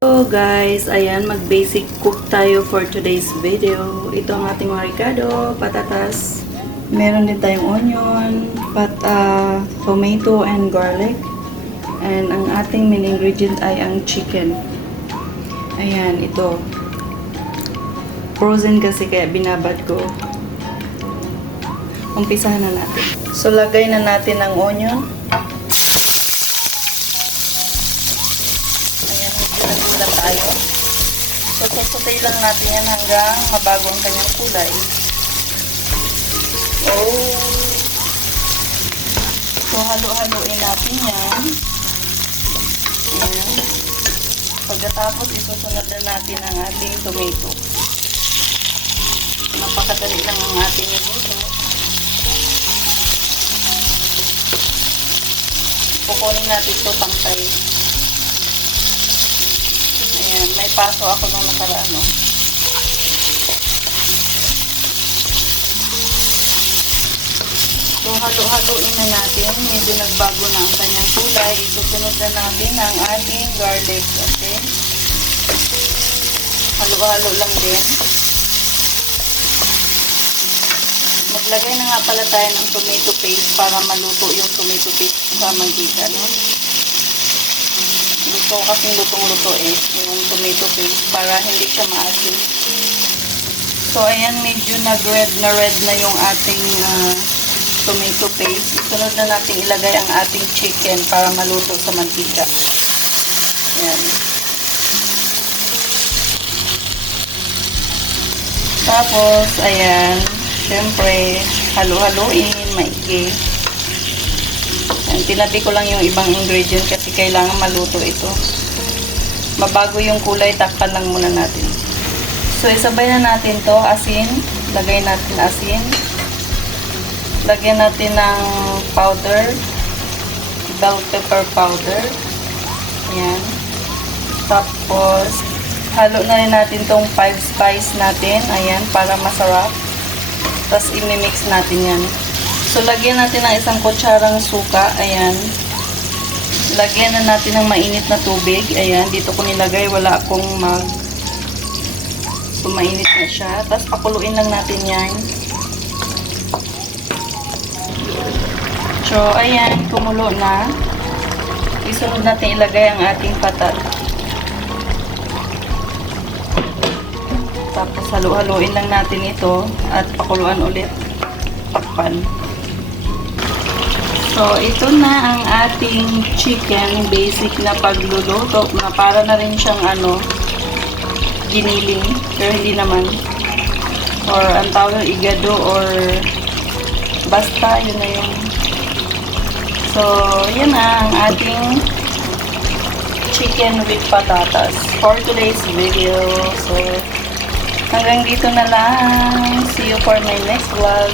Hello guys, ayan, mag-basic cook tayo for today's video. Ito ang ating mga ricado, patatas. Meron din tayong onion, tomato and garlic. And ang ating main ingredient ay ang chicken. Ayan, ito. Frozen kasi kaya binabad ko. Umpisahan na natin. So, lagay na natin ang onion. Nagulat tayo. So, sasutay lang natin yan hanggang mabago ang kanyang kulay. So, halo-haloin natin yan. Ayan. Pagkatapos, isusunod na natin ang ating tomato. Napakadali lang ang ating ito. Kukunin natin ito pangtay. Ayan, may paso ako nung nakaraan, no? So, halo-haloin na natin. Medyo nagbago na ang kanyang kulay. Isusunod na natin ang ating garlic. Okay? Halo-halo lang din. Maglagay na nga pala tayo ng tomato paste para maluto yung tomato paste sa mantika, no? Gusto ko kasing lutong-luto yung tomato paste para hindi siya maasim. So, ayan, medyo nag-red na yung ating tomato paste. Isunod na natin ilagay ang ating chicken para maluto sa mantika. Ayan. Tapos, ayan, syempre, halo-haloin, maigi. Ayan, tinabi ko lang yung ibang ingredient kasi kailangan maluto ito. Mabago yung kulay, takpan lang muna natin. So, isabay na natin to, asin. Lagay natin asin. Lagyan natin ng powder. Bell pepper powder. Ayan. Tapos, halo na rin natin tong 5 spice natin. Ayan, para masarap. Tapos, imimix natin yan. So, lagyan natin ng isang kutsarang suka. Ayan. Lagyan na natin ng mainit na tubig. Ayan. Dito ko nilagay. Wala akong mag. So, mainit na siya. Tapos, pakuluin lang natin yan. So, ayan. Kumulo na. Isunod natin ilagay ang ating patat. Tapos, halo-haloin lang natin ito. At pakuluan ulit. Takpan. So, ito na ang ating chicken, basic na pagluluto, na para na rin siyang giniling, pero hindi naman. Or, ang tawag igado, or basta, yun na yung. So, yun na ang ating chicken with patatas for today's video. So, hanggang dito na lang. See you for my next vlog.